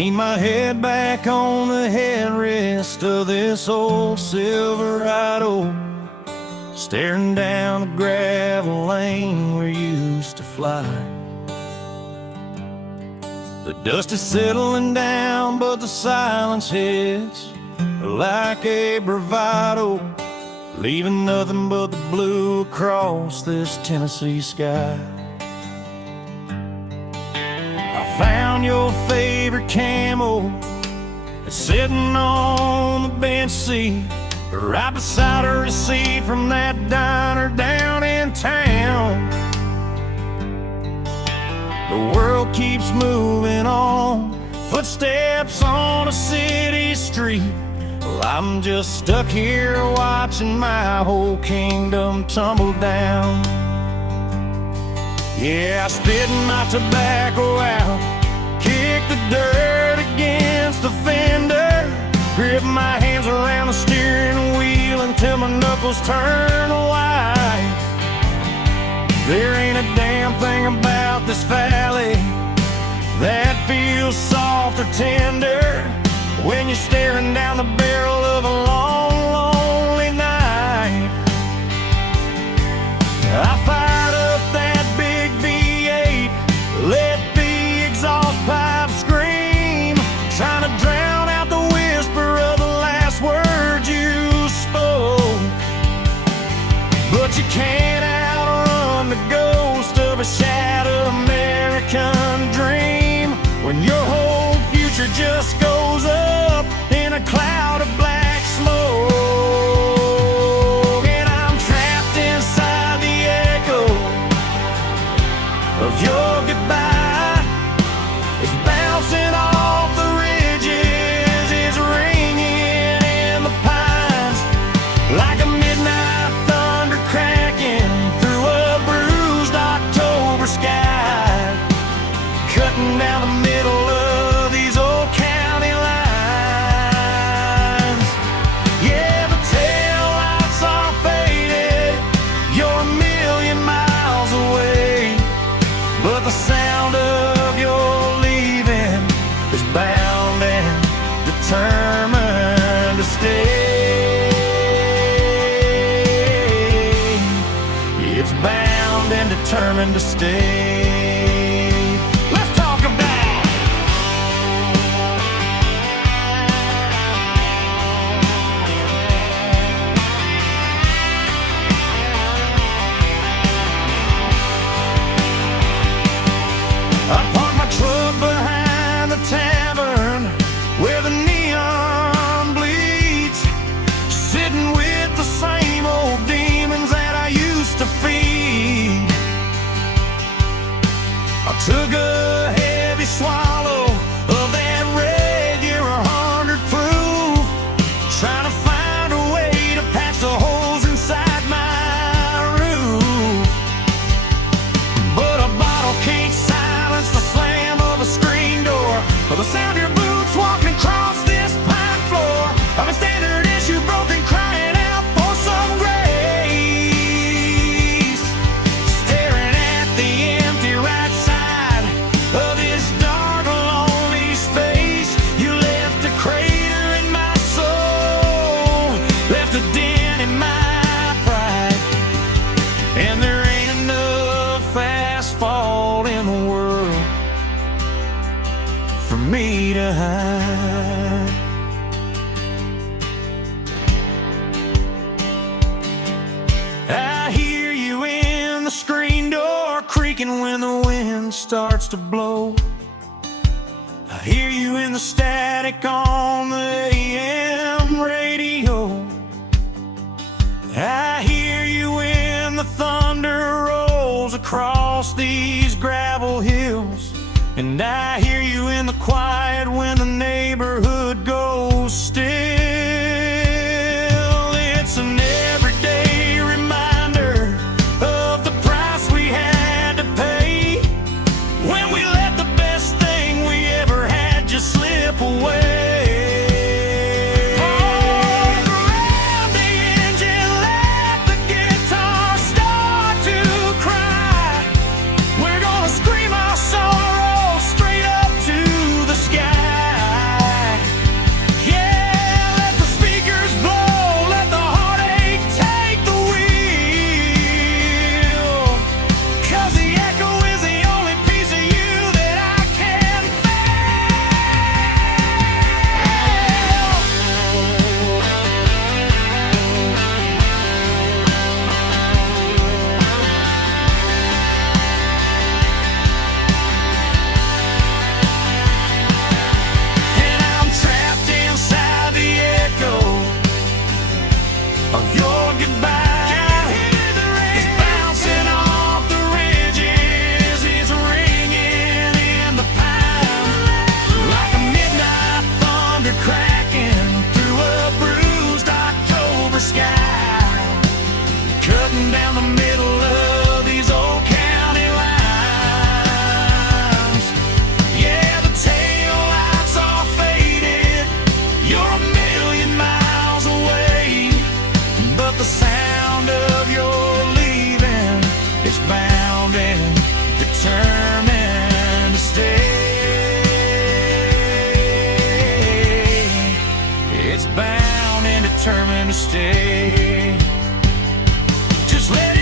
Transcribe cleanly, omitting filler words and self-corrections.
lean my head back on the headrest of this old Silverado, staring down the gravel lane we used to fly. The dust is settling down, but the silence hits like a bravado, leaving nothing but the blue across this Tennessee sky. I found your favorite camel, it's sitting on the bench seat, right beside a receipt from that diner down in town. The world keeps moving on, footsteps on a city street. Well, I'm just stuck here watching my whole kingdom tumble down. Yeah, I spit my tobacco out, kick the dirt against the fender, grip my hands around the steering wheel until my knuckles turn white. There ain't a damn thing about this valley that feels soft or tender when you're staring down the barrel of a long, lonely night. I fired up that big V8, let the exhaust pipe scream, trying to drown out the whisper of the last words you spoke. But you can't outrun the ghost of a shattered American dream when your whole future just goes up in a cloud of black smoke. And I'm trapped inside the echo of your goodbye. It's bouncing off the ridges, it's ringing in the pines like a midnight thunder cracking through a bruised October sky, cutting down the middle of these old county lines. Yeah, the taillights are faded, you're a million miles away, but the sound of your leaving is bound and determined to stay. It's bound and determined to stay. Let's talk about I parked my truck behind the tavern where the neon bleeds, sitting with the same old demons that I used to feed. I took a heavy swallow of that regular 100 proof, trying to find a way to patch the holes inside my roof. But a bottle can't silence the slam of a screen door or the sound of your boots walking across this pine floor. I'm a standard issue broken, crying out for some grace, staring at the empty right side of this dark, lonely space. You left a crater in my soul, left a dent in my pride, and there ain't enough asphalt in the world for me to hide. I hear you in the screen door creaking when the wind starts to blow. I hear you in the static on the AM radio. I hear you when the thunder rolls across these gravel hills. And I hear you in the quiet when the neighborhood goes still. It's an everyday reminder of the price we had to pay when we let the best thing we ever had just slip away. Park around the engine, let the guitar start to cry. We're gonna scream our sorrow straight up to the sky. determined to stay. Just let it